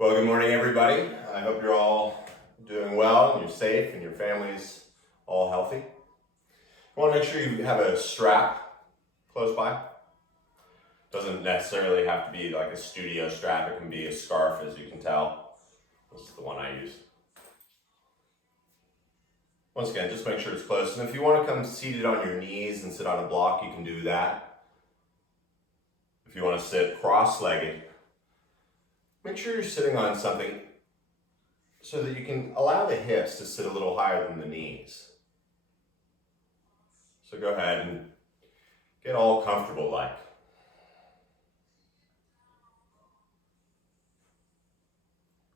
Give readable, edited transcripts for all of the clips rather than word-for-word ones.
Well, good morning, everybody. I hope you're all doing well and you're safe and your family's all healthy. You want to make sure you have a strap close by. Doesn't necessarily have to be like a studio strap. It can be a scarf, as you can tell. This is the one I use. Once again, just make sure it's close. And if you want to come seated on your knees and sit on a block, you can do that. If you want to sit cross-legged, make sure you're sitting on something so that you can allow the hips to sit a little higher than the knees. So go ahead and get all comfortable like.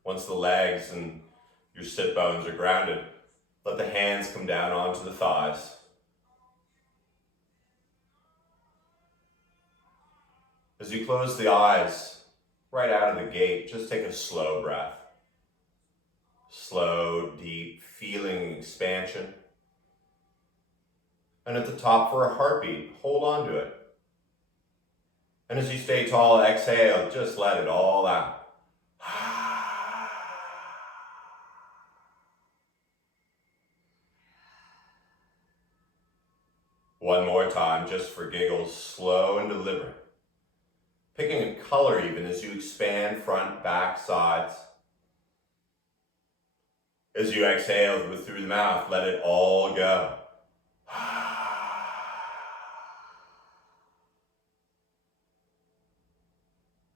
Once the legs and your sit bones are grounded, let the hands come down onto the thighs. As you close the eyes, right out of the gate, just take a slow breath. Slow, deep, feeling expansion. And at the top for a heartbeat, hold on to it. And as you stay tall, exhale, just let it all out. One more time, just for giggles, slow and deliberate. Picking a color even as you expand front, back, sides. As you exhale through the mouth, let it all go.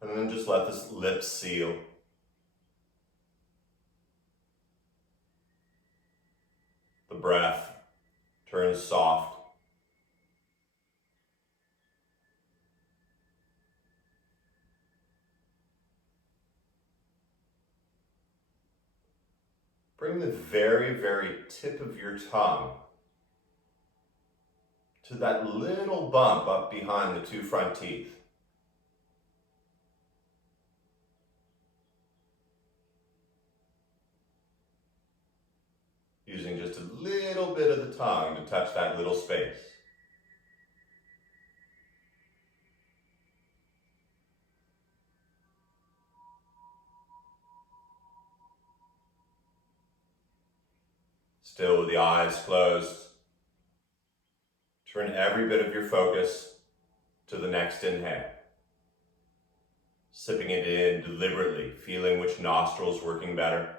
And then just let the lips seal. The breath turns soft. Bring the very, very tip of your tongue to that little bump up behind the two front teeth. Using just a little bit of the tongue to touch that little space. Still with the eyes closed, turn every bit of your focus to the next inhale. Sipping it in deliberately, feeling which nostril's working better.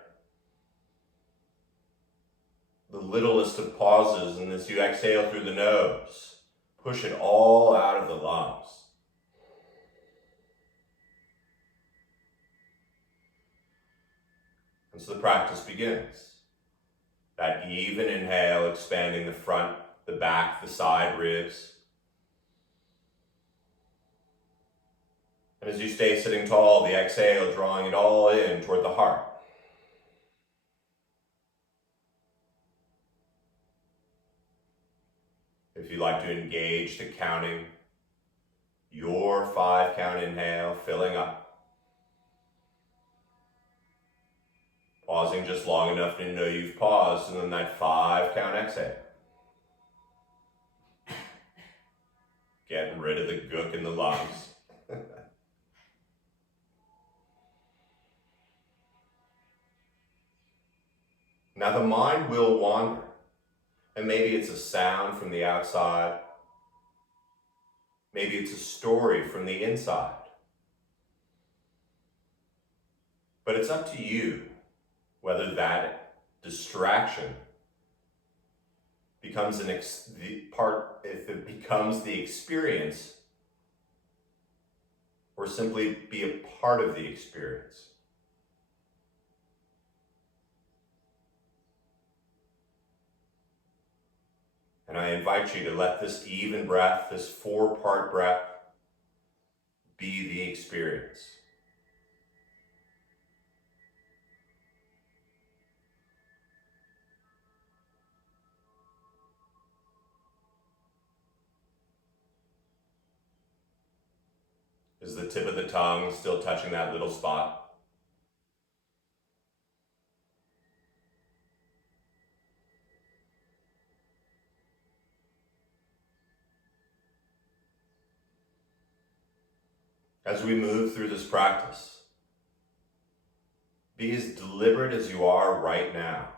The littlest of pauses, and as you exhale through the nose, push it all out of the lungs. And so the practice begins. That even inhale, expanding the front, the back, the side ribs. And as you stay sitting tall, the exhale, drawing it all in toward the heart. If you'd like to engage the counting, your 5-count inhale, filling up. Pausing just long enough to know you've paused, and then that 5-count exhale. Getting rid of the gook in the lungs. Now the mind will wander, and maybe it's a sound from the outside. Maybe it's a story from the inside. But it's up to you whether that distraction becomes if it becomes the experience, or simply be a part of the experience. And I invite you to let this even breath, this 4-part breath, be the experience. Is the tip of the tongue still touching that little spot? As we move through this practice, Be as deliberate as you are right now.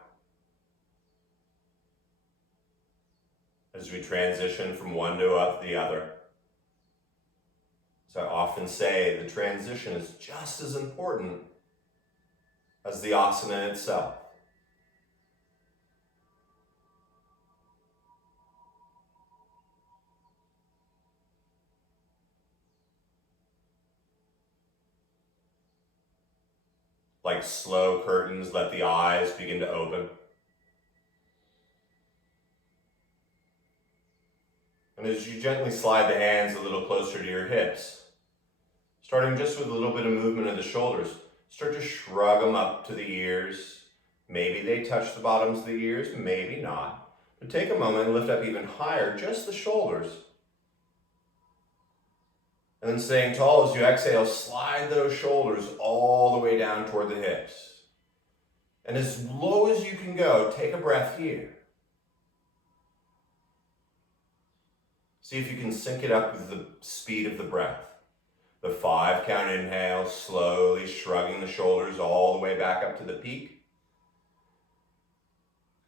As we transition from one to the other. As I often say, the transition is just as important as the asana itself. Like slow curtains, let the eyes begin to open. And as you gently slide the hands a little closer to your hips, starting just with a little bit of movement of the shoulders, start to shrug them up to the ears. Maybe they touch the bottoms of the ears, maybe not. But take a moment and lift up even higher, just the shoulders. And then staying tall as you exhale, slide those shoulders all the way down toward the hips. And as low as you can go, take a breath here. See if you can sync it up with the speed of the breath. The 5 count inhale, slowly shrugging the shoulders all the way back up to the peak.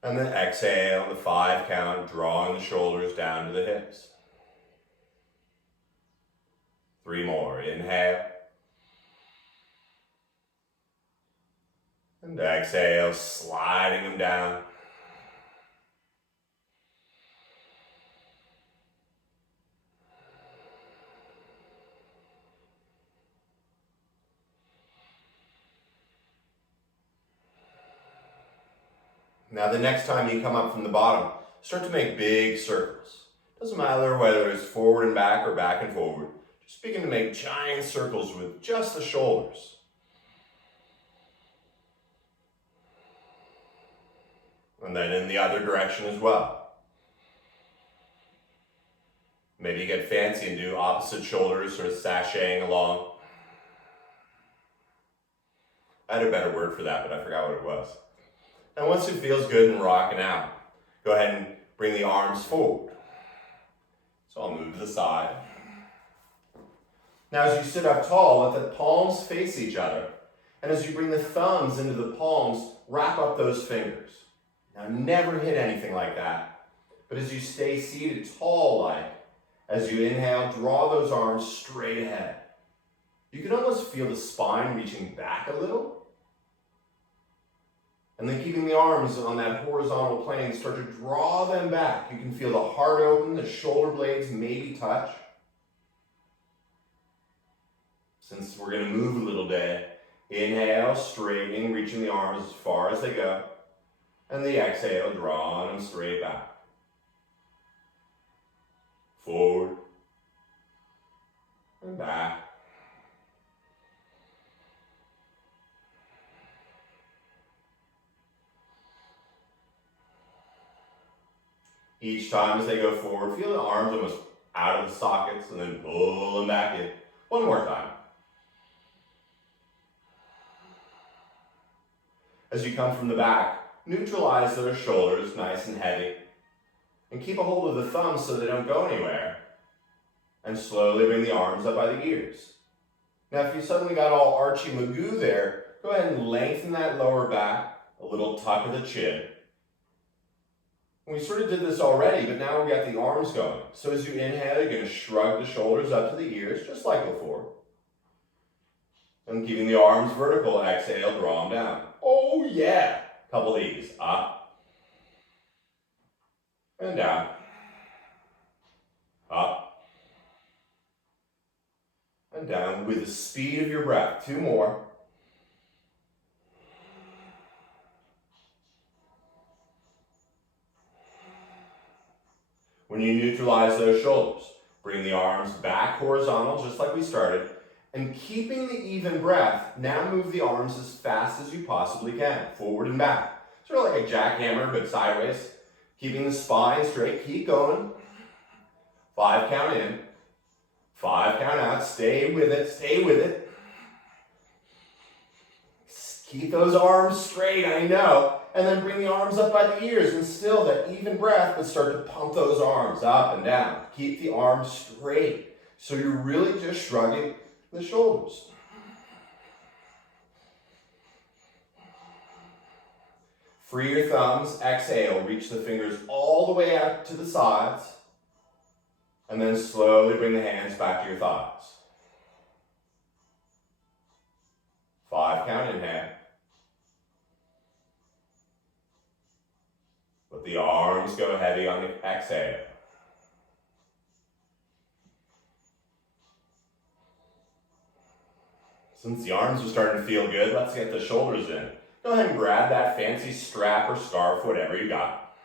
And then exhale, the 5 count, drawing the shoulders down to the hips. 3 more, inhale. And exhale, sliding them down. Now the next time you come up from the bottom, start to make big circles. Doesn't matter whether it's forward and back or back and forward. Just begin to make giant circles with just the shoulders. And then in the other direction as well. Maybe you get fancy and do opposite shoulders, sort of sashaying along. I had a better word for that, but I forgot what it was. And once it feels good and rocking out, go ahead and bring the arms forward. So I'll move to the side. Now as you sit up tall, let the palms face each other. And as you bring the thumbs into the palms, wrap up those fingers. Now never hit anything like that. But as you stay seated tall-like, as you inhale, draw those arms straight ahead. You can almost feel the spine reaching back a little. And then keeping the arms on that horizontal plane, start to draw them back. You can feel the heart open, the shoulder blades maybe touch. Since we're going to move a little bit, inhale, straightening, reaching the arms as far as they go. And the exhale, drawing them straight back. Forward. And back. Each time as they go forward, feel the arms almost out of the sockets and then pull them back in. One more time. As you come from the back, neutralize those shoulders nice and heavy. And keep a hold of the thumbs so they don't go anywhere. And slowly bring the arms up by the ears. Now if you suddenly got all archy magoo there, go ahead and lengthen that lower back, a little tuck of the chin. We sort of did this already, but now we've got the arms going. So as you inhale, you're going to shrug the shoulders up to the ears, just like before. And keeping the arms vertical, exhale, draw them down. Oh yeah! Couple of these. Up. And down. Up. And down with the speed of your breath. 2 more. When you neutralize those shoulders, bring the arms back horizontal, just like we started, and keeping the even breath, now move the arms as fast as you possibly can, forward and back. Sort of like a jackhammer, but sideways. Keeping the spine straight, keep going. 5 count in, 5 count out, stay with it, stay with it. Keep those arms straight, I know. And then bring the arms up by the ears and still that even breath, but start to pump those arms up and down. Keep the arms straight. So you're really just shrugging the shoulders. Free your thumbs, exhale, reach the fingers all the way out to the sides, and then slowly bring the hands back to your thighs. 5 count, inhale. Let the arms go heavy on the exhale. Since the arms are starting to feel good, let's get the shoulders in. Go ahead and grab that fancy strap or scarf, whatever you got.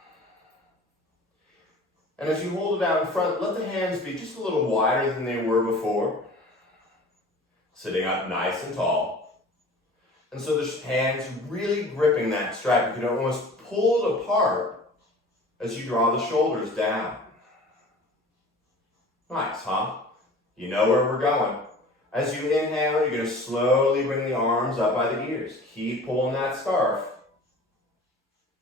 And as you hold it out in front, let the hands be just a little wider than they were before. Sitting up nice and tall. And so the hands really gripping that strap. You can almost pull it apart as you draw the shoulders down. Nice, huh? You know where we're going. As you inhale, you're going to slowly bring the arms up by the ears. Keep pulling that scarf.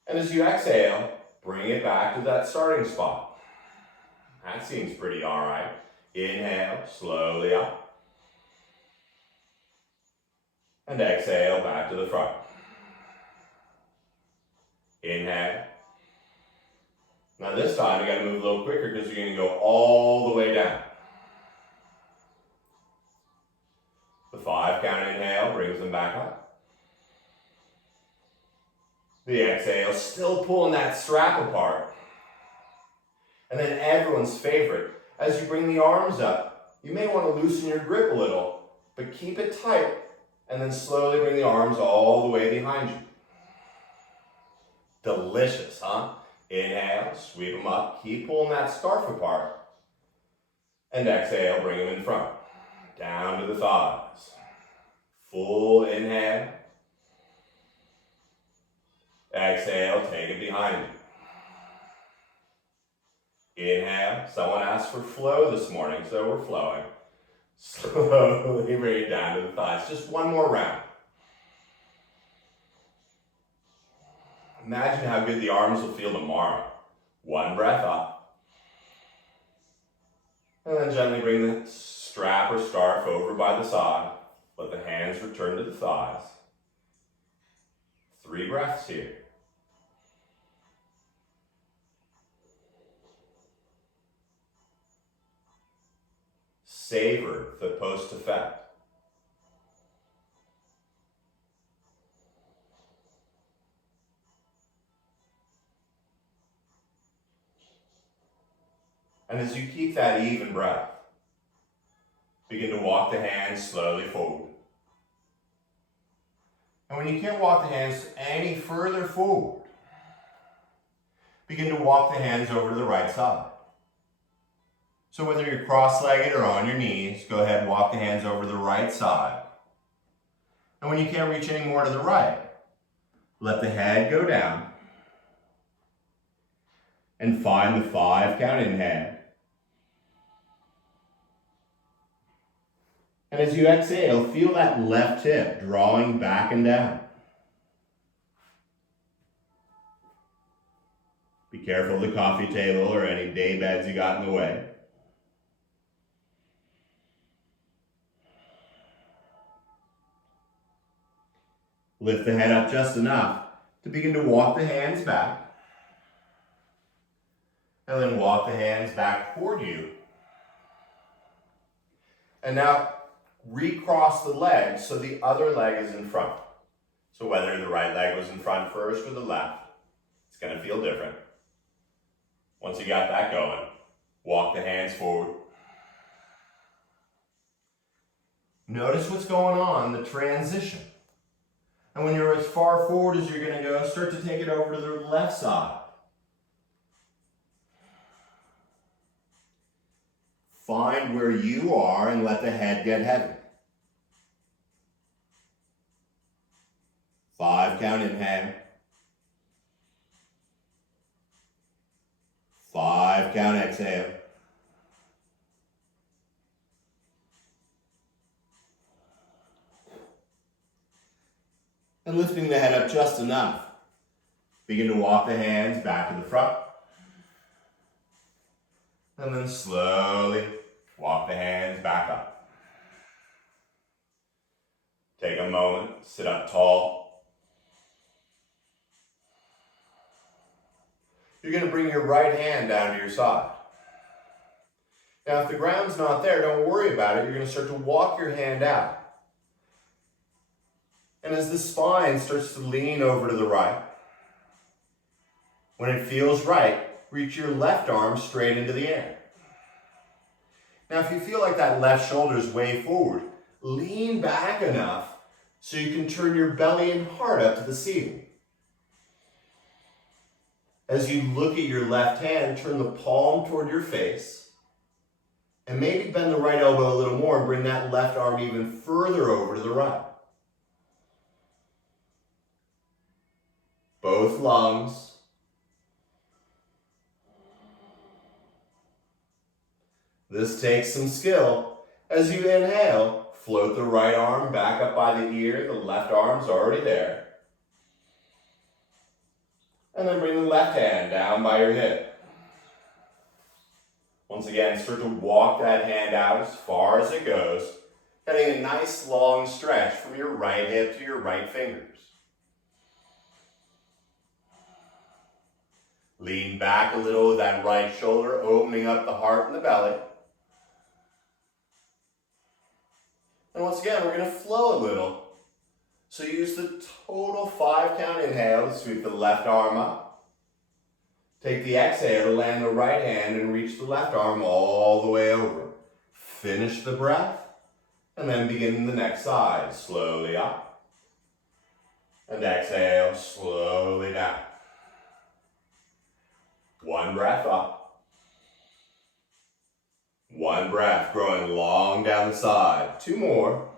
And as you exhale, bring it back to that starting spot. That seems pretty all right. Inhale, slowly up. And exhale, back to the front. Inhale. Now this time, you got to move a little quicker because you're going to go all the way down. The 5 count inhale brings them back up. The exhale, still pulling that strap apart. And then everyone's favorite, as you bring the arms up, you may want to loosen your grip a little, but keep it tight, and then slowly bring the arms all the way behind you. Delicious, huh? Inhale, sweep them up, keep pulling that scarf apart. And exhale, bring them in front. Down to the thighs. Full inhale. Exhale, take it behind you. Inhale. Someone asked for flow this morning, so we're flowing. Slowly bring it down to the thighs. Just one more round. Imagine how good the arms will feel tomorrow. One breath up. And then gently bring the strap or scarf over by the side. Let the hands return to the thighs. 3 breaths here. Savor the post effect. And as you keep that even breath, begin to walk the hands slowly forward. And when you can't walk the hands any further forward, begin to walk the hands over to the right side. So whether you're cross-legged or on your knees, go ahead and walk the hands over to the right side. And when you can't reach any more to the right, let the head go down. And find the 5 count inhale. And as you exhale, feel that left hip drawing back and down. Be careful of the coffee table or any day beds you got in the way. Lift the head up just enough to begin to walk the hands back. And then walk the hands back toward you. And now recross the legs so the other leg is in front. So whether the right leg was in front first or the left, it's going to feel different. Once you got that going, walk the hands forward. Notice what's going on, the transition. And when you're as far forward as you're going to go, start to take it over to the left side. Find where you are and let the head get heavy. 5 count inhale. 5 count exhale. And lifting the head up just enough. Begin to walk the hands back to the front. And then slowly walk the hands back up. Take a moment, sit up tall. you're going to bring your right hand down to your side. Now, if the ground's not there, don't worry about it. You're going to start to walk your hand out. And as the spine starts to lean over to the right, when it feels right, reach your left arm straight into the air. Now, if you feel like that left shoulder is way forward, lean back enough so you can turn your belly and heart up to the ceiling. As you look at your left hand, turn the palm toward your face, and maybe bend the right elbow a little more and bring that left arm even further over to the right. Both lungs. This takes some skill. As you inhale, float the right arm back up by the ear. The left arm's already there. And then bring the left hand down by your hip. Once again, start to walk that hand out as far as it goes, getting a nice long stretch from your right hip to your right fingers. Lean back a little with that right shoulder, opening up the heart and the belly. And once again, we're going to flow a little. So use the total 5 count inhale to sweep the left arm up. Take the exhale to land the right hand and reach the left arm all the way over. Finish the breath, and then begin the next side. Slowly up. And exhale, slowly down. One breath up. One breath, growing long down the side. 2 more.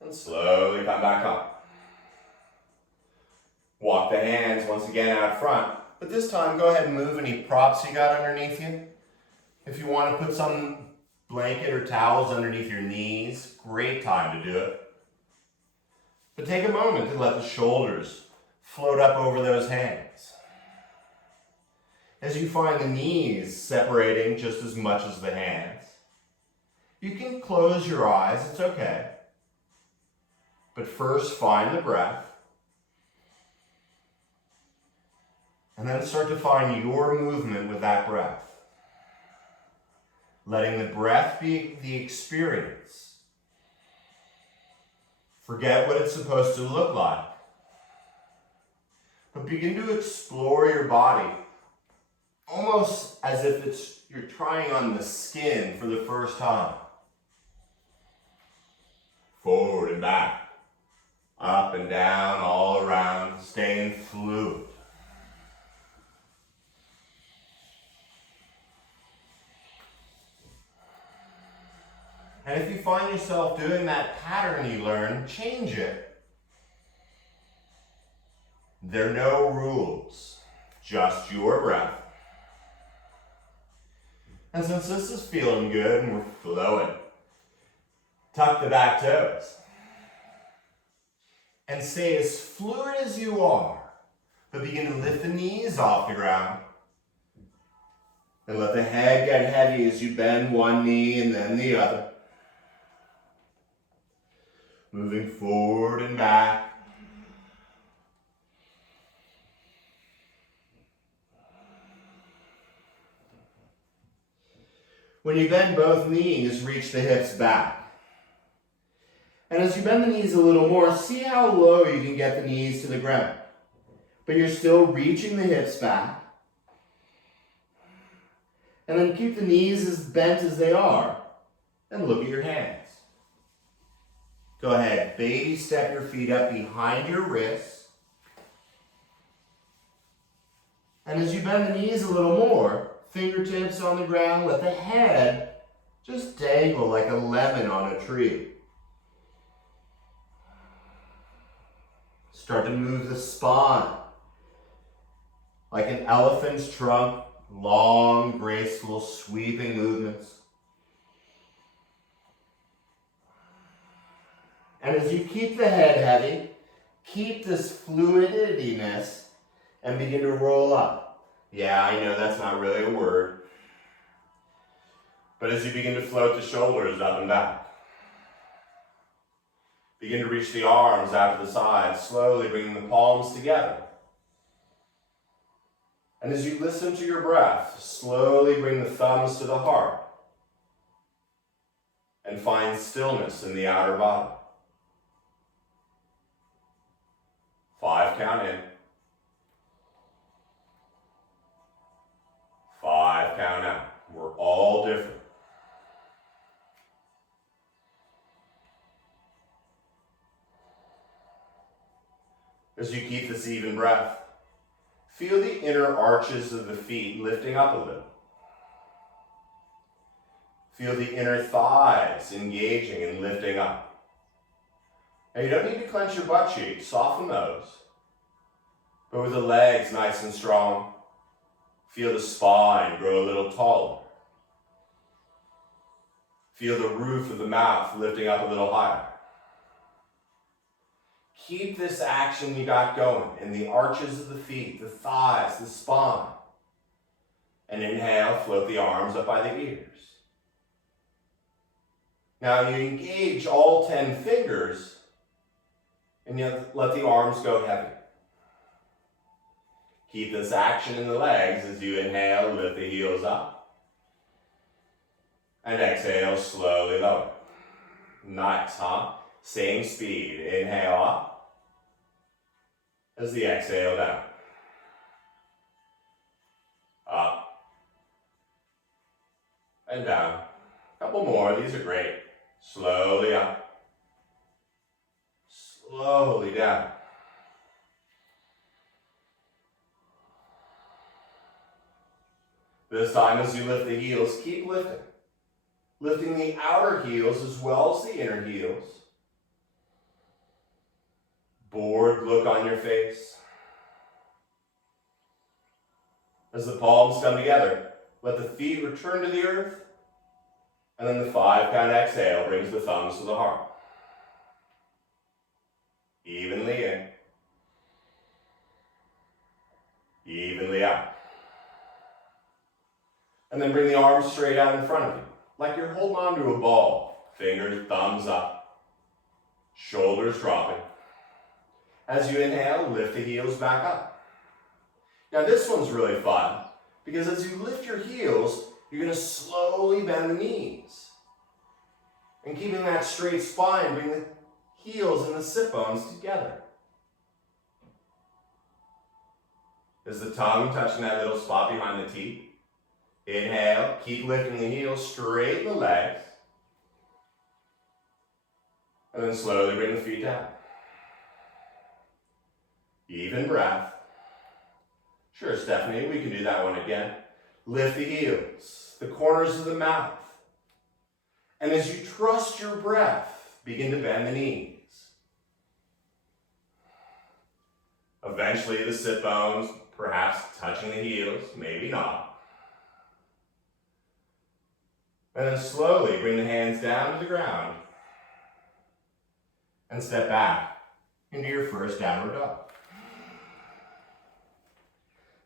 And slowly come back up. Walk the hands once again out front, but this time go ahead and move any props you got underneath you. If you want to put some blanket or towels underneath your knees, great time to do it. But take a moment to let the shoulders float up over those hands. As you find the knees separating just as much as the hands, you can close your eyes, it's okay. But first find the breath, and then start to find your movement with that breath. Letting the breath be the experience. Forget what it's supposed to look like. But begin to explore your body, almost as if you're trying on the skin for the first time. Forward and back. Up and down, all around, staying fluid. And if you find yourself doing that pattern you learned, change it. There are no rules, just your breath. And since this is feeling good and we're flowing, tuck the back toes. And stay as fluid as you are, but begin to lift the knees off the ground. And let the head get heavy as you bend one knee and then the other. Moving forward and back. When you bend both knees, reach the hips back. And as you bend the knees a little more, see how low you can get the knees to the ground. But you're still reaching the hips back. And then keep the knees as bent as they are. And look at your hands. Go ahead, baby step your feet up behind your wrists. And as you bend the knees a little more, fingertips on the ground, let the head just dangle like a lemon on a tree. Start to move the spine like an elephant's trunk, long, graceful, sweeping movements. And as you keep the head heavy, keep this fluidiness and begin to roll up. Yeah, I know that's not really a word. But as you begin to float the shoulders up and back, begin to reach the arms out to the sides, slowly bringing the palms together. And as you listen to your breath, slowly bring the thumbs to the heart and find stillness in the outer body. 5 count in. 5 count out. We're all different. As you keep this even breath, feel the inner arches of the feet lifting up a little. Feel the inner thighs engaging and lifting up. Now you don't need to clench your butt cheeks, soften those. But with the legs nice and strong, feel the spine grow a little taller. Feel the roof of the mouth lifting up a little higher. Keep this action you got going in the arches of the feet, the thighs, the spine. And inhale, float the arms up by the ears. Now you engage all 10 fingers and you let the arms go heavy. Keep this action in the legs as you inhale, lift the heels up. And exhale, slowly lower. Nice, huh? Same speed. Inhale up as the exhale down. Up and down. A couple more. These are great. Slowly up. Slowly down. This time as you lift the heels, keep lifting. Lifting the outer heels as well as the inner heels. Bored look on your face. As the palms come together, let the feet return to the earth. And then the 5 count exhale brings the thumbs to the heart. Evenly in. Evenly out. And then bring the arms straight out in front of you, like you're holding onto a ball. Fingers, thumbs up. Shoulders dropping. As you inhale, lift the heels back up. Now this one's really fun, because as you lift your heels, you're going to slowly bend the knees. And keeping that straight spine, bring the heels and the sit bones together. Is the tongue touching that little spot behind the teeth? Inhale, keep lifting the heels, straighten the legs. And then slowly bring the feet down. Even breath. Sure, Stephanie, we can do that one again. Lift the heels, the corners of the mouth. And as you trust your breath, begin to bend the knees. Eventually the sit bones, perhaps touching the heels, maybe not. And then slowly bring the hands down to the ground and step back into your first downward dog.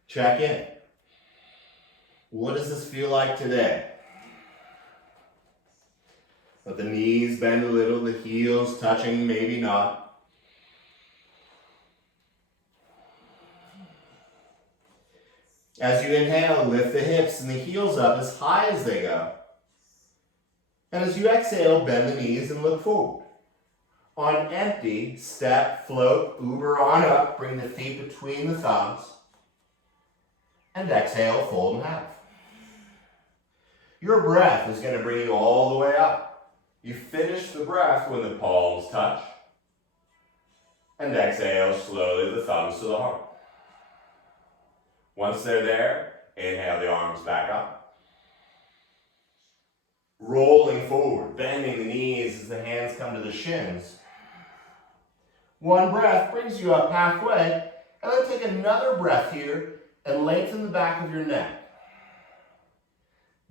Check in. What does this feel like today? Let the knees bend a little, the heels touching, maybe not. As you inhale, lift the hips and the heels up as high as they go. And as you exhale, bend the knees and look forward. On empty, step, float, Uber on up, bring the feet between the thumbs. And exhale, fold in half. Your breath is going to bring you all the way up. You finish the breath when the palms touch. And exhale slowly, the thumbs to the heart. Once they're there, inhale the arms back up. Rolling forward, bending the knees as the hands come to the shins. One breath brings you up halfway, and then take another breath here and lengthen the back of your neck.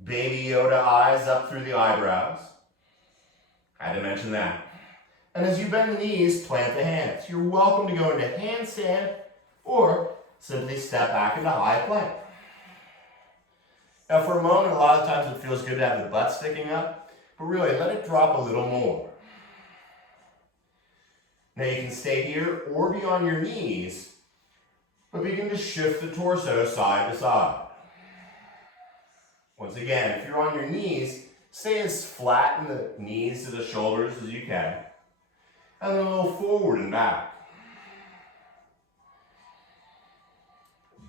Baby Yoda eyes up through the eyebrows. I had to mention that. And as you bend the knees, plant the hands. You're welcome to go into handstand or simply step back into high plank. Now for a moment, a lot of times it feels good to have the butt sticking up, but really let it drop a little more. Now you can stay here or be on your knees, but begin to shift the torso side to side. Once again, if you're on your knees, stay as flat in the knees to the shoulders as you can, and then a little forward and back.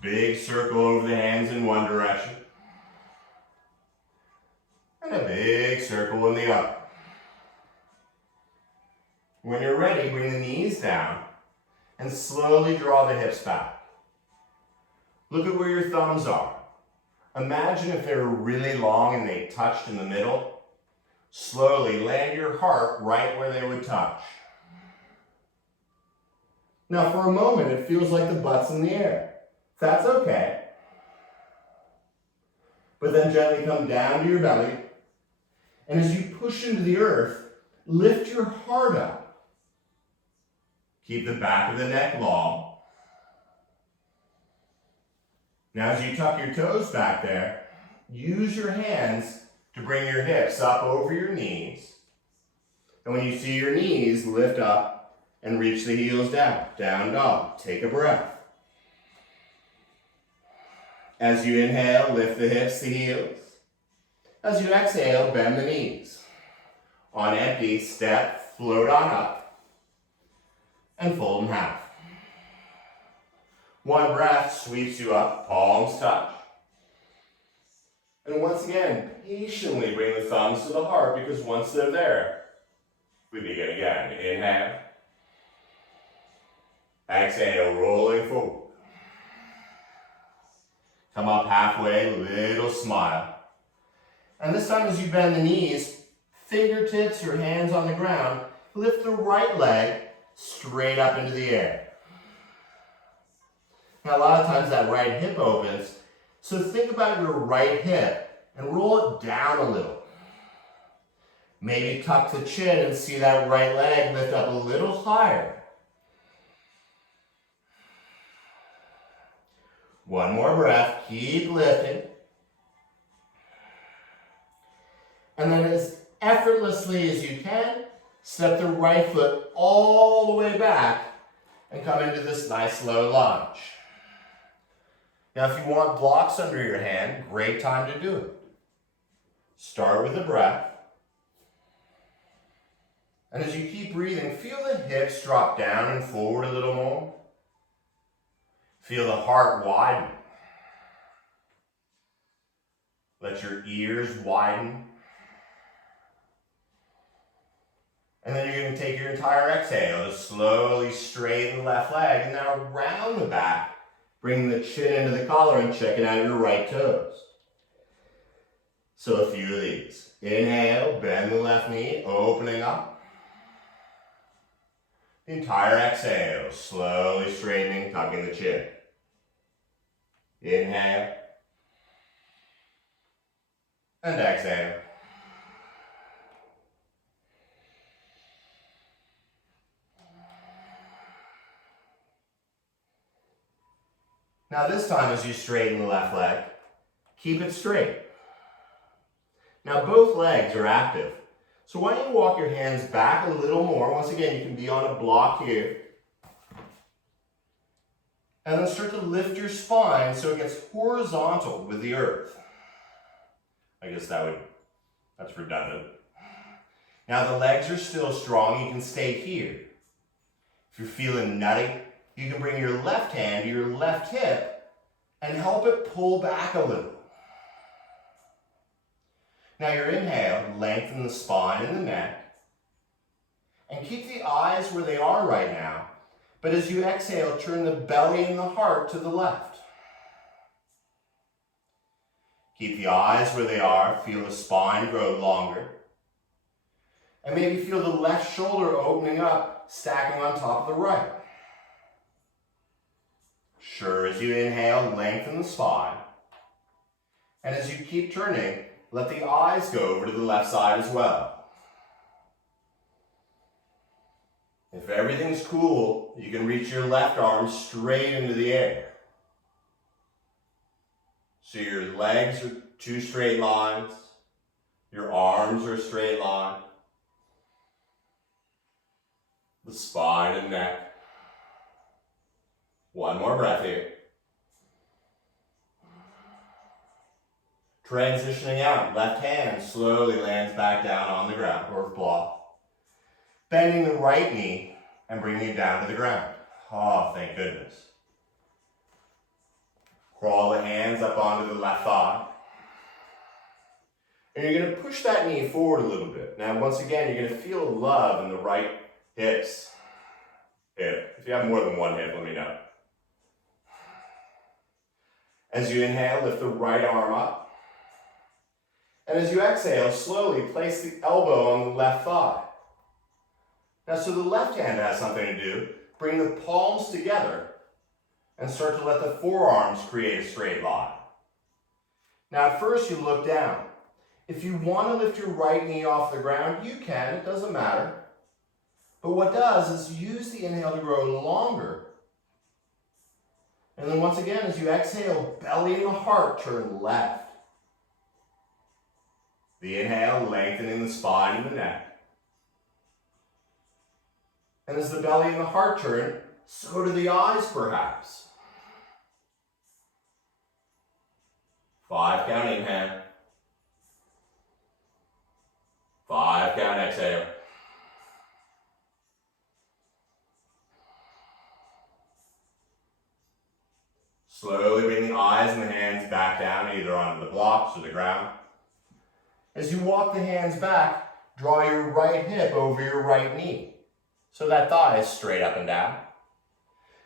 Big circle over the hands in one direction, and a big circle in the other. When you're ready, bring the knees down and slowly draw the hips back. Look at where your thumbs are. Imagine if they were really long and they touched in the middle. Slowly land your heart right where they would touch. Now for a moment, it feels like the butt's in the air. That's okay. But then gently come down to your belly. And as you push into the earth, lift your heart up. Keep the back of the neck long. Now as you tuck your toes back there, use your hands to bring your hips up over your knees. And when you see your knees, lift up and reach the heels down. Down dog. Take a breath. As you inhale, lift the hips to heels. As you exhale, bend the knees. On empty, step, float on up, and fold in half. One breath sweeps you up, palms touch. And once again, patiently bring the thumbs to the heart, because once they're there, we begin again. Inhale. Exhale, rolling forward. Come up halfway, little smile. And this time as you bend the knees, fingertips or hands on the ground, lift the right leg straight up into the air. Now a lot of times that right hip opens, so think about your right hip and roll it down a little. Maybe tuck the chin and see that right leg lift up a little higher. One more breath, keep lifting. And then as effortlessly as you can, step the right foot all the way back and come into this nice low lunge. Now if you want blocks under your hand, great time to do it. Start with a breath. And as you keep breathing, feel the hips drop down and forward a little more. Feel the heart widen. Let your ears widen. And then you're going to take your entire exhale to slowly straighten the left leg, and now round the back, bring the chin into the collar and checking out your right toes. So a few of these. Inhale, bend the left knee, opening up. The entire exhale, slowly straightening, tucking the chin. Inhale. And exhale. Now this time as you straighten the left leg, keep it straight. Now both legs are active. So why don't you walk your hands back a little more. Once again, you can be on a block here. And then start to lift your spine so it gets horizontal with the earth. I guess that's redundant. Now the legs are still strong, you can stay here. If you're feeling nutty, you can bring your left hand to your left hip and help it pull back a little. Now your inhale, lengthen the spine and the neck. And keep the eyes where they are right now. But as you exhale, turn the belly and the heart to the left. Keep the eyes where they are. Feel the spine grow longer. And maybe feel the left shoulder opening up, stacking on top of the right. Sure, as you inhale, lengthen the spine. And as you keep turning, let the eyes go over to the left side as well. If everything's cool, you can reach your left arm straight into the air. So your legs are two straight lines. Your arms are a straight line. The spine and neck. One more breath here. Transitioning out, left hand slowly lands back down on the ground or block. Bending the right knee and bringing it down to the ground. Oh, thank goodness. Crawl the hands up onto the left thigh. And you're going to push that knee forward a little bit. Now, once again, you're going to feel love in the right hips. If you have more than one hip, let me know. As you inhale, lift the right arm up. And as you exhale, slowly place the elbow on the left thigh. Now, so the left hand has something to do. Bring the palms together and start to let the forearms create a straight line. Now, at first, you look down. If you want to lift your right knee off the ground, you can. It doesn't matter. But what does is use the inhale to grow longer. And then once again, as you exhale, belly and the heart turn left. The inhale, lengthening the spine and the neck. And as the belly and the heart turn, so do the eyes perhaps. 5 count inhale. 5 count exhale. Slowly bring the eyes and the hands back down, either onto the blocks or the ground. As you walk the hands back, draw your right hip over your right knee, so that thigh is straight up and down.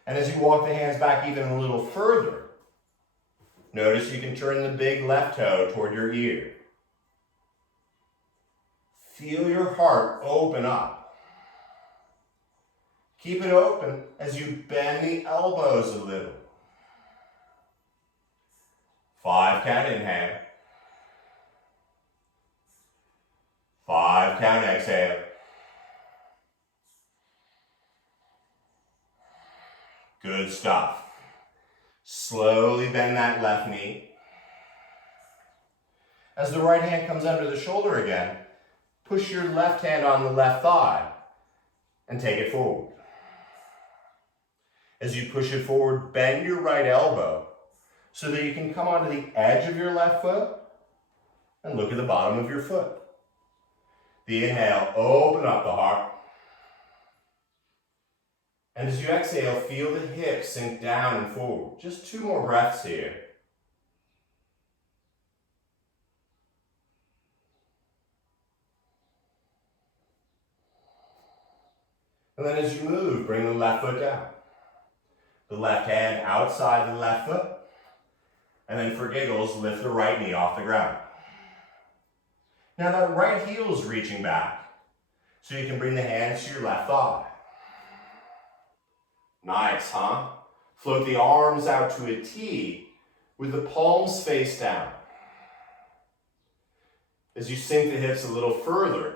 And as you walk the hands back even a little further, notice you can turn the big left toe toward your ear. Feel your heart open up. Keep it open as you bend the elbows a little. 5 count inhale. 5 count exhale. Good stuff. Slowly bend that left knee. As the right hand comes under the shoulder again, push your left hand on the left thigh and take it forward. As you push it forward, bend your right elbow so that you can come onto the edge of your left foot and look at the bottom of your foot. The inhale, open up the heart. And as you exhale, feel the hips sink down and forward. Just 2 more breaths here. And then as you move, bring the left foot down. The left hand outside the left foot. And then for giggles, lift the right knee off the ground. Now that right heel is reaching back, so you can bring the hands to your left thigh. Nice, huh? Float the arms out to a T with the palms face down. As you sink the hips a little further,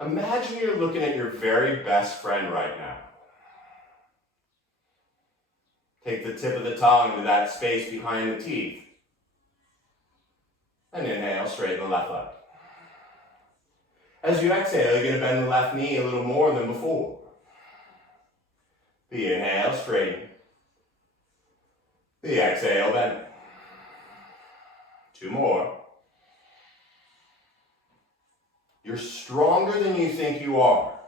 imagine you're looking at your very best friend right now. Take the tip of the tongue to that space behind the teeth. And inhale, straighten the left leg. As you exhale, you're going to bend the left knee a little more than before. The inhale, straighten. The exhale, bend. 2 more. You're stronger than you think you are.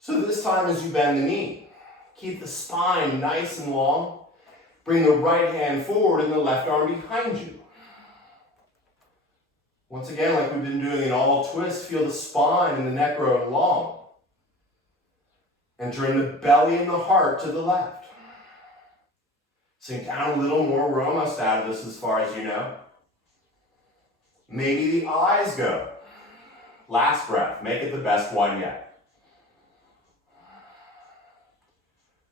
So this time as you bend the knee, keep the spine nice and long. Bring the right hand forward and the left arm behind you. Once again, like we've been doing in all twists, feel the spine and the neck grow long. And turn the belly and the heart to the left. Sink down a little more. We're almost out of this as far as you know. Maybe the eyes go. Last breath. Make it the best one yet.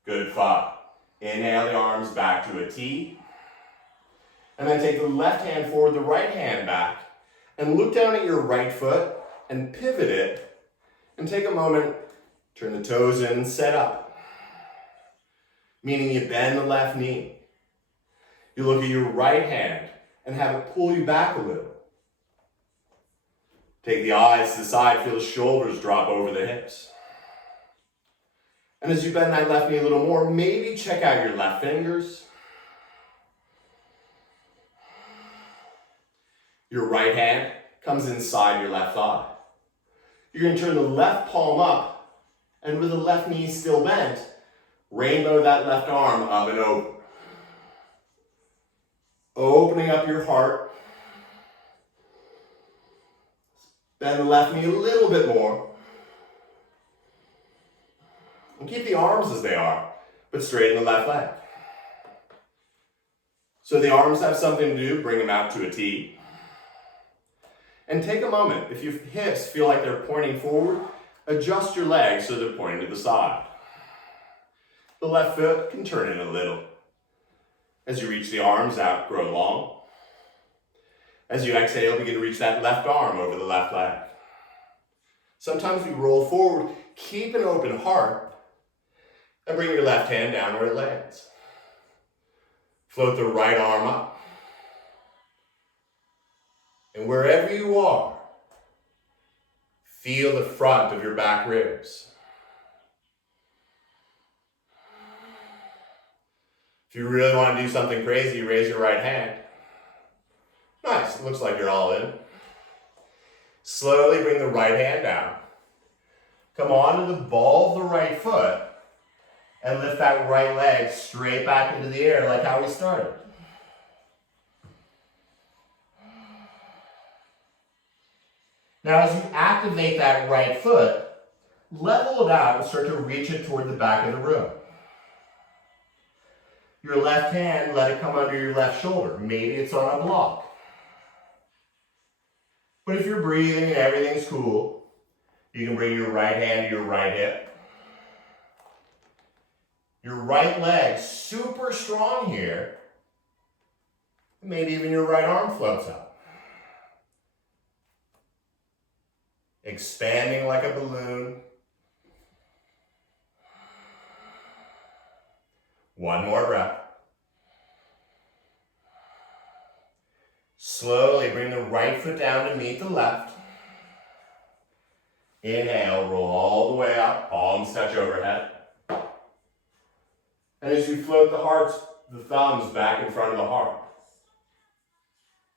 Good fun. Inhale the arms back to a T. And then take the left hand forward, the right hand back. And look down at your right foot and pivot it. And take a moment, turn the toes in, set up. Meaning you bend the left knee. You look at your right hand and have it pull you back a little. Take the eyes to the side, feel the shoulders drop over the hips. And as you bend that left knee a little more, maybe check out your left fingers. Your right hand comes inside your left thigh. You're going to turn the left palm up, and with the left knee still bent, rainbow that left arm up and over. Opening up your heart. Bend the left knee a little bit more. And keep the arms as they are, but straighten the left leg. So the arms have something to do, bring them out to a T. And take a moment, if your hips feel like they're pointing forward, adjust your legs so they're pointing to the side. The left foot can turn in a little. As you reach the arms out, grow long. As you exhale, begin to reach that left arm over the left leg. Sometimes we roll forward, keep an open heart, and bring your left hand down where it lands. Float the right arm up. And wherever you are, feel the front of your back ribs. If you really want to do something crazy, raise your right hand. Nice, it looks like you're all in. Slowly bring the right hand down. Come onto the ball of the right foot and lift that right leg straight back into the air like how we started. Now as you activate that right foot, level it out and start to reach it toward the back of the room. Your left hand, let it come under your left shoulder. Maybe it's on a block. But if you're breathing and everything's cool, you can bring your right hand to your right hip. Your right leg super strong here. Maybe even your right arm floats up. Expanding like a balloon. One more breath. Slowly bring the right foot down to meet the left. Inhale, roll all the way up, palms touch overhead. And as you float the thumbs back in front of the heart.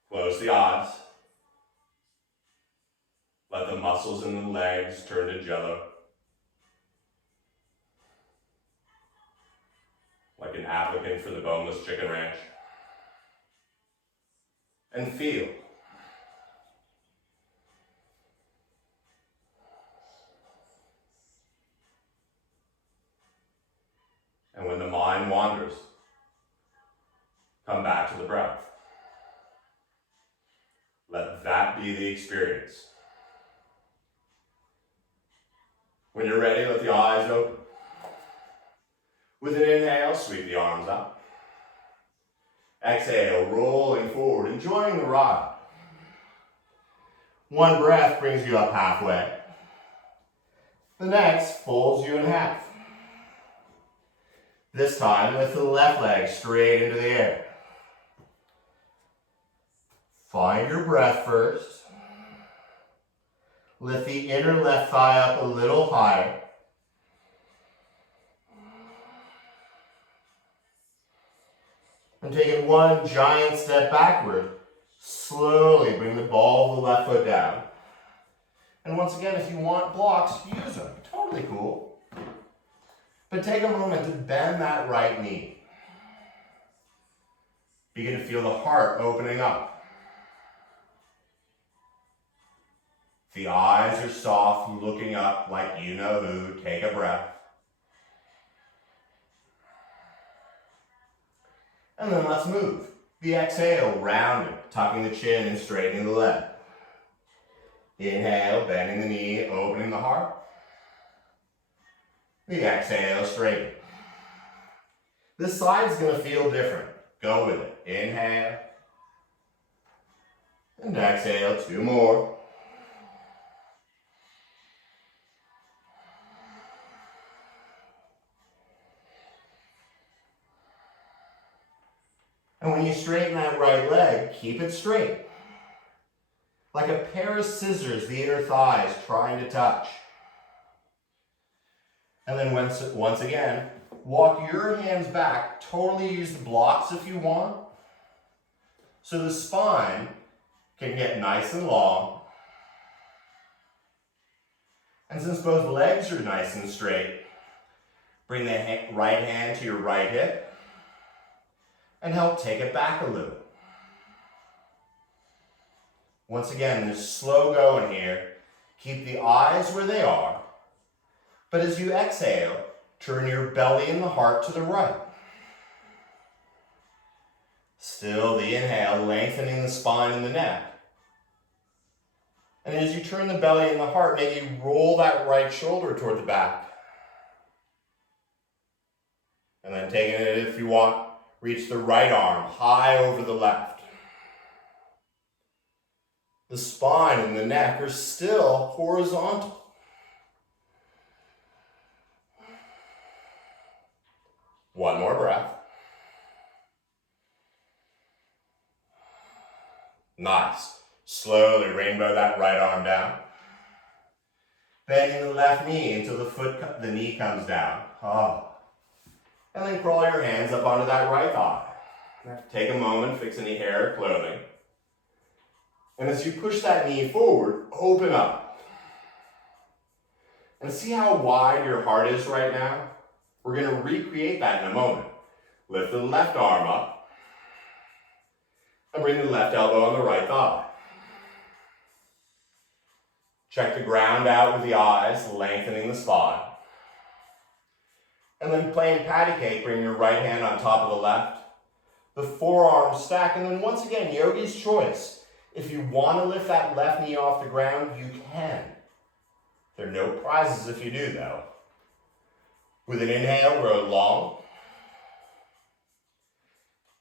Close the eyes. Let the muscles in the legs turn to jello. Like an applicant for the boneless chicken ranch. And feel. And when the mind wanders, come back to the breath. Let that be the experience. When you're ready, let the eyes open. With an inhale, sweep the arms up. Exhale, rolling forward, enjoying the ride. One breath brings you up halfway. The next folds you in half. This time, lift the left leg straight into the air. Find your breath first. Lift the inner left thigh up a little higher. And taking one giant step backward, slowly bring the ball of the left foot down. And once again, if you want blocks, use them. Totally cool. But take a moment to bend that right knee. Begin to feel the heart opening up. The eyes are soft, looking up like you know who. Take a breath. And then let's move. The exhale, rounding, tucking the chin and straightening the leg. Inhale, bending the knee, opening the heart. The exhale, straighten. This side is going to feel different. Go with it. Inhale. And exhale, two more. And when you straighten that right leg, keep it straight. Like a pair of scissors, the inner thigh is trying to touch. And then once again, walk your hands back. Totally use the blocks if you want. So the spine can get nice and long. And since both legs are nice and straight, bring the right hand to your right hip and help take it back a little. Once again, there's slow going here. Keep the eyes where they are. But as you exhale, turn your belly and the heart to the right. Still the inhale, lengthening the spine and the neck. And as you turn the belly and the heart, maybe roll that right shoulder toward the back. And then taking it, if you want, reach the right arm high over the left. The spine and the neck are still horizontal. One more breath. Nice. Slowly rainbow that right arm down. Bending the left knee until the knee comes down. And then crawl your hands up onto that right thigh. Take a moment, fix any hair or clothing. And as you push that knee forward, open up. And see how wide your heart is right now? We're going to recreate that in a moment. Lift the left arm up. And bring the left elbow on the right thigh. Check the ground out with the eyes, lengthening the spine. And then playing patty cake, bring your right hand on top of the left. The forearms stack, and then once again, yogi's choice. If you want to lift that left knee off the ground, you can. There are no prizes if you do, though. With an inhale, grow long.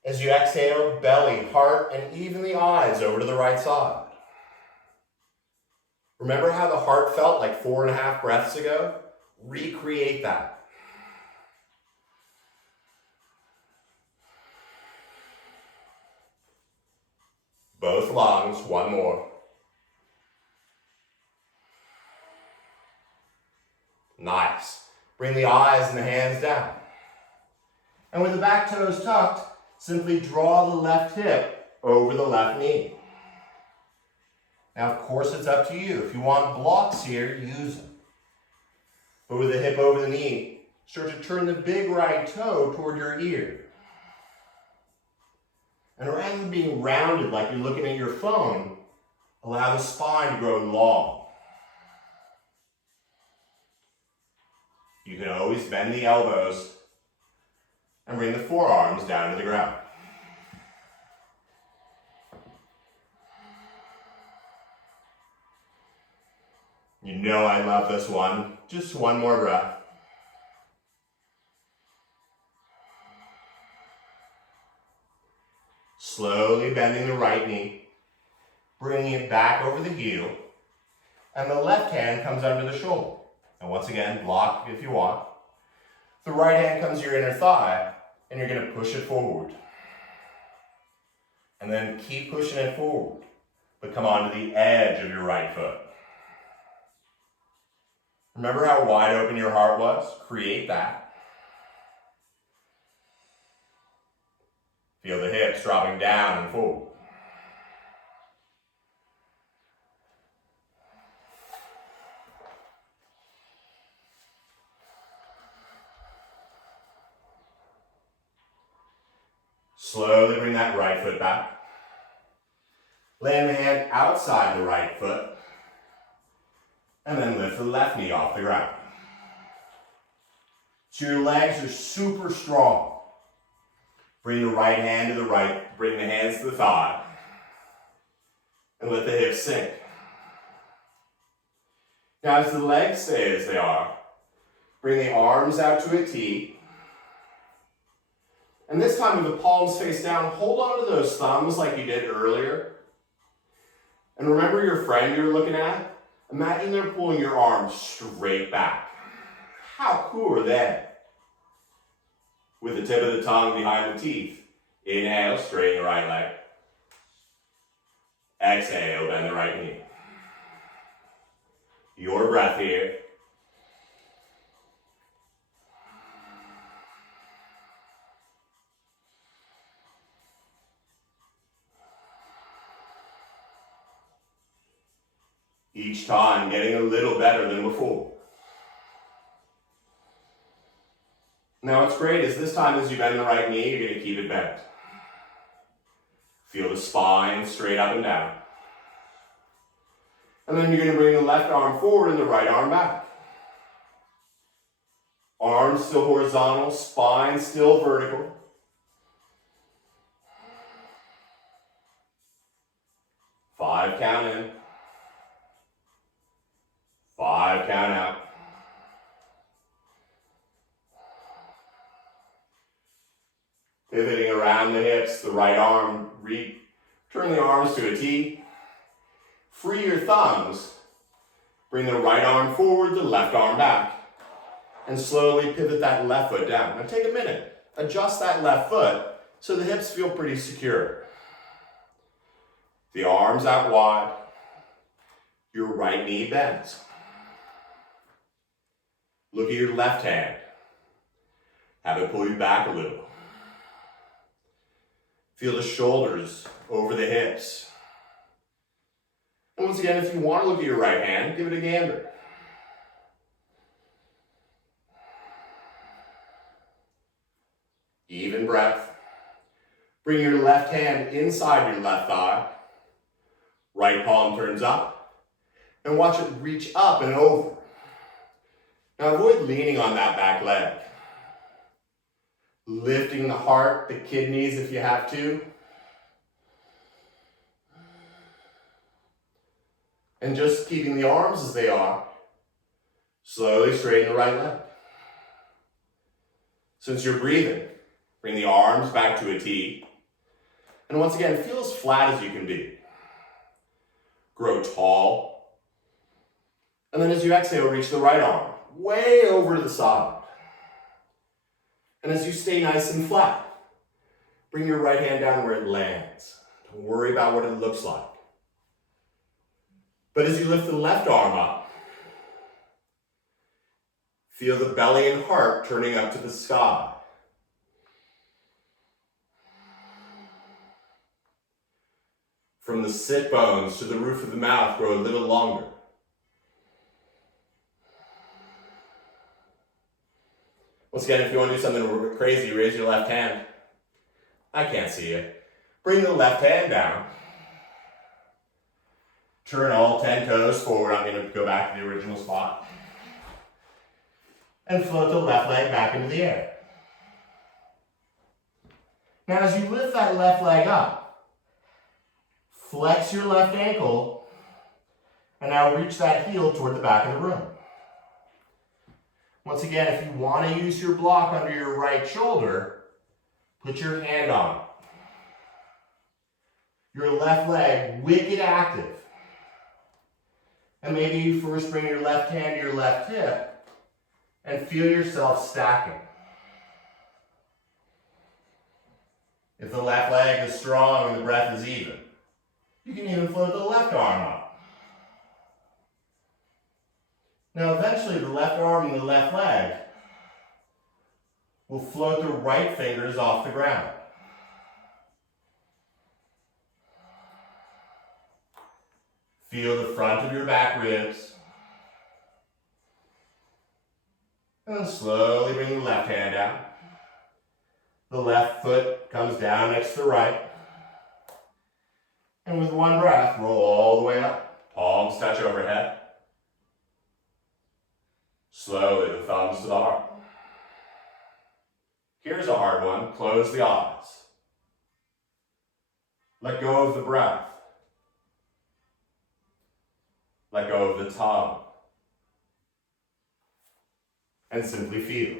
As you exhale, belly, heart, and even the eyes over to the right side. Remember how the heart felt like 4.5 breaths ago? Recreate that. Both lungs, one more. Nice. Bring the eyes and the hands down. And with the back toes tucked, simply draw the left hip over the left knee. Now, of course, it's up to you. If you want blocks here, use them. But with the hip over the knee, start to turn the big right toe toward your ear. And rather than being rounded like you're looking at your phone, allow the spine to grow long. You can always bend the elbows and bring the forearms down to the ground. You know I love this one. Just one more breath. Slowly bending the right knee, bringing it back over the heel, and the left hand comes under the shoulder. And once again, block if you want. The right hand comes to your inner thigh, and you're going to push it forward. And then keep pushing it forward, but come onto the edge of your right foot. Remember how wide open your heart was? Create that. Feel the hips dropping down and forward. Slowly bring that right foot back. Land the hand outside the right foot. And then lift the left knee off the ground. So your legs are super strong. Bring the right hand to the right, bring the hands to the thigh. And let the hips sink. Now as the legs stay as they are, bring the arms out to a T. And this time with the palms face down, hold on to those thumbs like you did earlier. And remember your friend you're looking at? Imagine they're pulling your arms straight back. How cool are they? With the tip of the tongue behind the teeth, Inhale, straighten the right leg. Exhale, bend the right knee. Your breath here. Each time getting a little better than before. Now what's great is this time as you bend the right knee, you're going to keep it bent. Feel the spine straight up and down. And then you're going to bring the left arm forward and the right arm back. Arms still horizontal, spine still vertical. Five count in. 5 count out. Pivoting around the hips, the right arm, turn the arms to a T. Free your thumbs. Bring the right arm forward, the left arm back. And slowly pivot that left foot down. Now take a minute. Adjust that left foot so the hips feel pretty secure. The arms out wide. Your right knee bends. Look at your left hand. Have it pull you back a little. Feel the shoulders over the hips. And once again, if you want to look at your right hand, give it a gander. Even breath. Bring your left hand inside your left thigh. Right palm turns up. And watch it reach up and over. Now avoid leaning on that back leg. Lifting the heart, the kidneys if you have to. And just keeping the arms as they are. Slowly straighten the right leg. Since you're breathing, bring the arms back to a T. And once again, feel as flat as you can be. Grow tall. And then as you exhale, reach the right arm way over to the side. And as you stay nice and flat, bring your right hand down where it lands. Don't worry about what it looks like. But as you lift the left arm up, feel the belly and heart turning up to the sky. From the sit bones to the roof of the mouth, grow a little longer. Once again, if you want to do something a little bit crazy, raise your left hand. I can't see you. Bring the left hand down. Turn all 10 toes forward. I'm going to go back to the original spot. And float the left leg back into the air. Now as you lift that left leg up, flex your left ankle, and now reach that heel toward the back of the room. Once again, if you want to use your block under your right shoulder, put your hand on it. Your left leg, wicked active. And maybe you first bring your left hand to your left hip and feel yourself stacking. If the left leg is strong and the breath is even, you can even float the left arm up. Now eventually the left arm and the left leg will float the right fingers off the ground. Feel the front of your back ribs. And then slowly bring the left hand down. The left foot comes down next to the right. And with one breath, roll all the way up. Palms touch overhead. Slowly, the thumbs to the heart. Here's a hard one. Close the eyes. Let go of the breath. Let go of the tongue. And simply feel.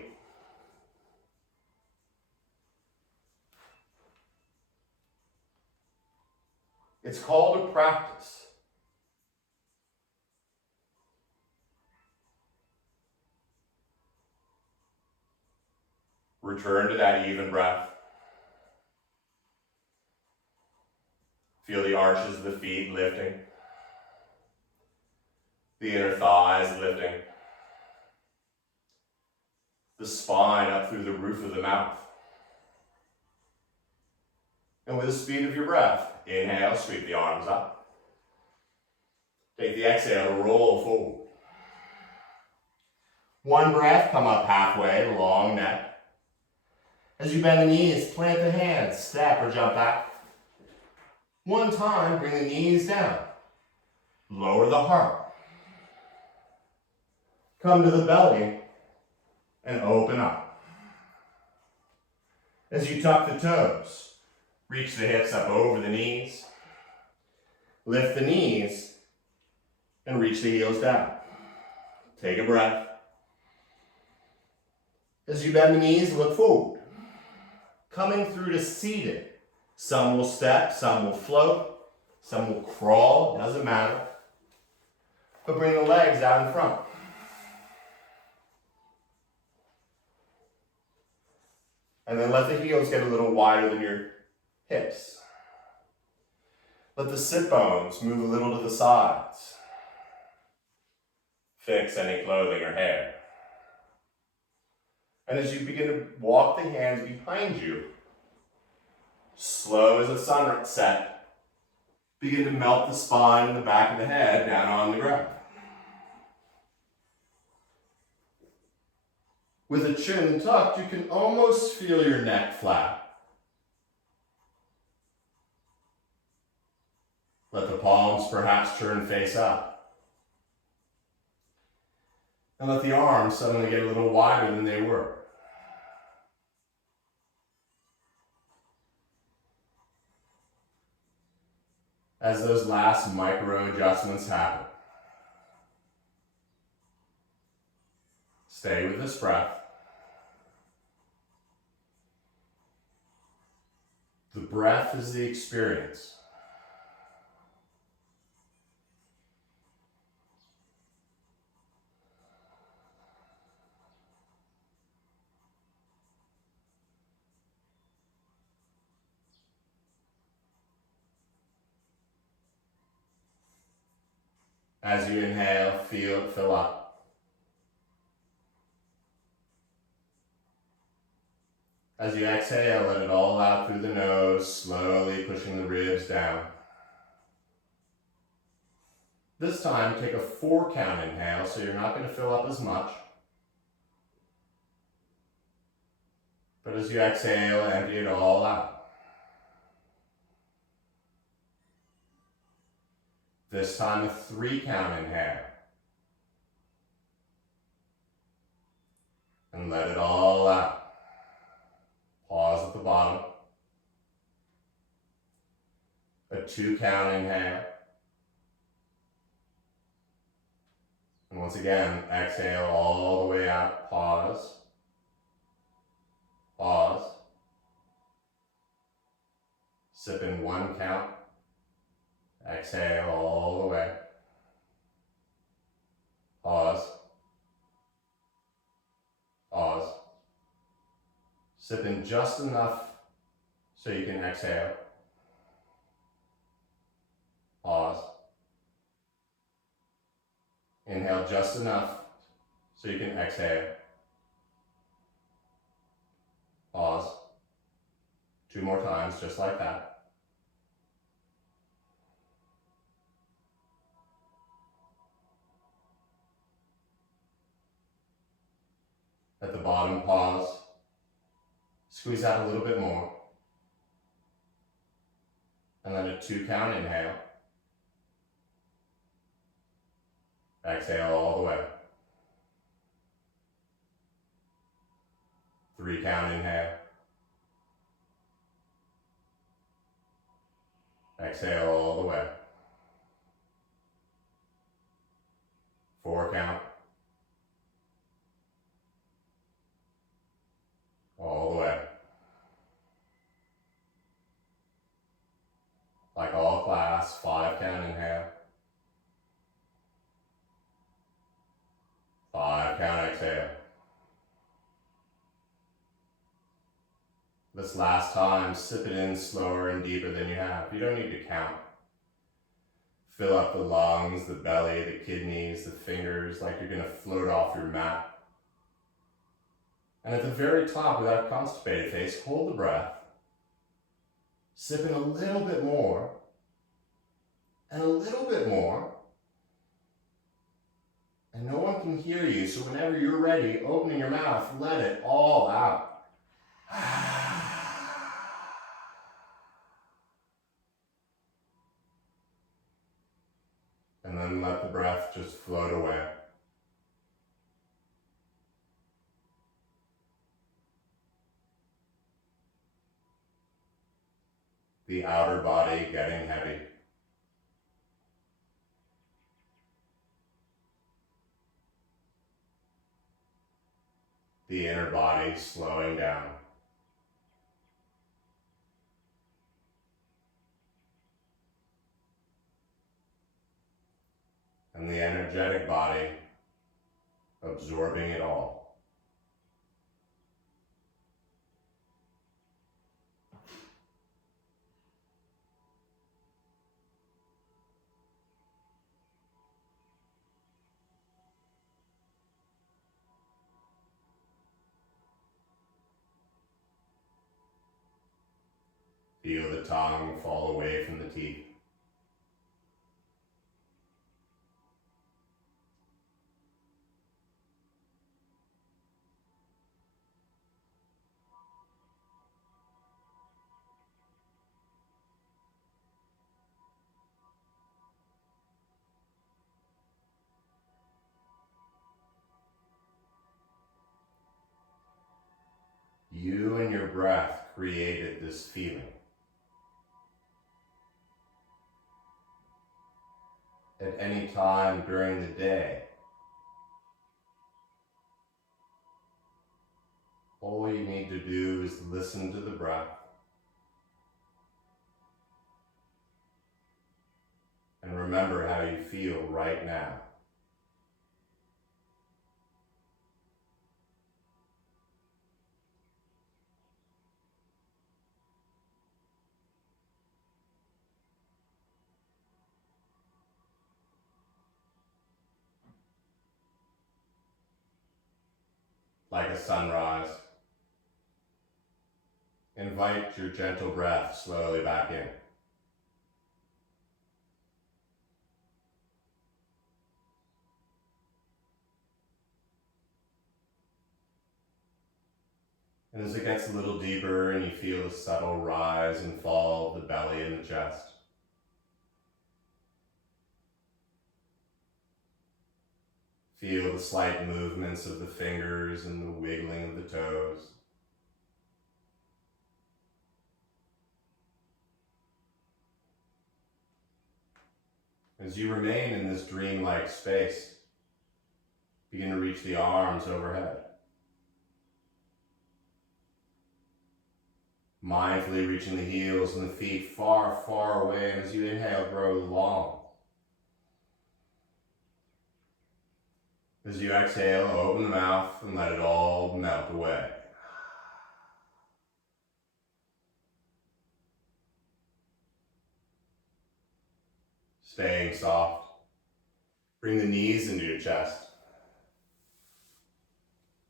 It's called a practice. Return to that even breath. Feel the arches of the feet lifting. The inner thighs lifting. The spine up through the roof of the mouth. And with the speed of your breath, inhale, sweep the arms up. Take the exhale to roll forward. One breath, come up halfway, long neck. As you bend the knees, plant the hands, step or jump back. One time, bring the knees down. Lower the heart. Come to the belly and open up. As you tuck the toes, reach the hips up over the knees. Lift the knees and reach the heels down. Take a breath. As you bend the knees, look forward. Coming through to seated. Some will step, some will float, some will crawl, doesn't matter. But bring the legs out in front. And then let the heels get a little wider than your hips. Let the sit bones move a little to the sides. Fix any clothing or hair. And as you begin to walk the hands behind you, slow as a sunset, begin to melt the spine and the back of the head down on the ground. With a chin tucked, you can almost feel your neck flat. Let the palms perhaps turn face up. And let the arms suddenly get a little wider than they were. As those last micro adjustments happen, stay with this breath. The breath is the experience. As you inhale, feel it fill up. As you exhale, let it all out through the nose, slowly pushing the ribs down. This time, take a 4-count inhale, so you're not going to fill up as much. But as you exhale, empty it all out. This time, a 3-count inhale. And let it all out. Pause at the bottom. A 2-count inhale. And once again, exhale all the way out. Pause. Pause. Sip in 1 count. Exhale all the way. Pause. Pause. Sip in just enough so you can exhale. Pause. Inhale just enough so you can exhale. Pause. 2 more times, just like that. At the bottom, pause. Squeeze out a little bit more. And then a 2-count inhale. Exhale all the way. 3-count inhale. Exhale all the way. 4-count. All the way. Like all class, 5-count inhale. 5-count exhale. This last time, sip it in slower and deeper than you have. You don't need to count. Fill up the lungs, the belly, the kidneys, the fingers, like you're going to float off your mat. And at the very top, with that constipated face, hold the breath. Sip in a little bit more, and a little bit more. And no one can hear you, so whenever you're ready, opening your mouth, let it all out. And then let the breath just float away. The outer body getting heavy. The inner body slowing down. And the energetic body absorbing it all. Feel the tongue fall away from the teeth. You and your breath created this feeling. At any time during the day, all you need to do is listen to the breath and remember how you feel right now. Like a sunrise, invite your gentle breath slowly back in. And as it gets a little deeper and you feel the subtle rise and fall of the belly and the chest, feel the slight movements of the fingers and the wiggling of the toes. As you remain in this dreamlike space, begin to reach the arms overhead. Mindfully reaching the heels and the feet far, far away, and as you inhale, grow long. As you exhale, open the mouth and let it all melt away. Staying soft. Bring the knees into your chest.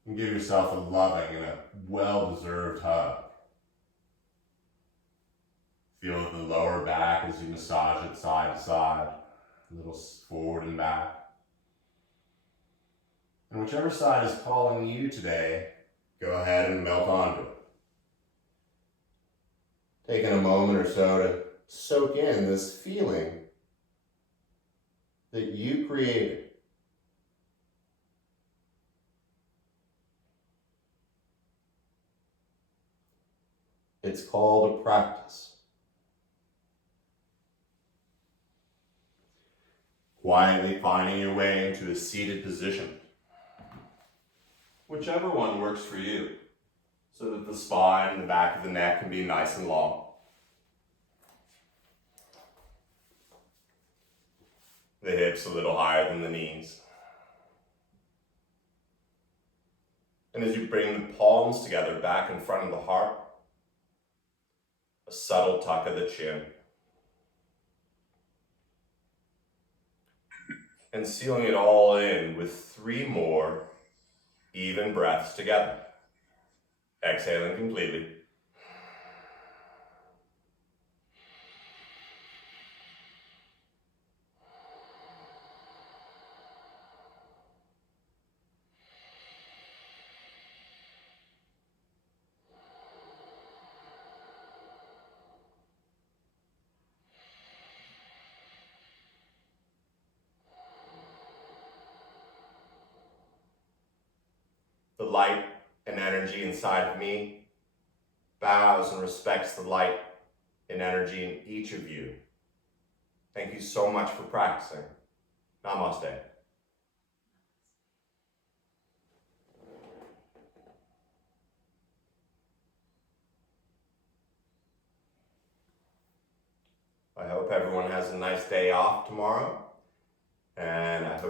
And give yourself a loving and a well-deserved hug. Feel the lower back as you massage it side to side, a little forward and back. And whichever side is calling you today, go ahead and melt onto it. Taking a moment or so to soak in this feeling that you created. It's called a practice. Quietly finding your way into a seated position. Whichever one works for you, so that the spine and the back of the neck can be nice and long. The hips a little higher than the knees. And as you bring the palms together back in front of the heart, a subtle tuck of the chin. and sealing it all in with 3 more even breaths together. Exhaling completely. The light and energy inside of me bows and respects the light and energy in each of you. Thank you so much for practicing. Namaste. I hope everyone has a nice day off tomorrow, and I hope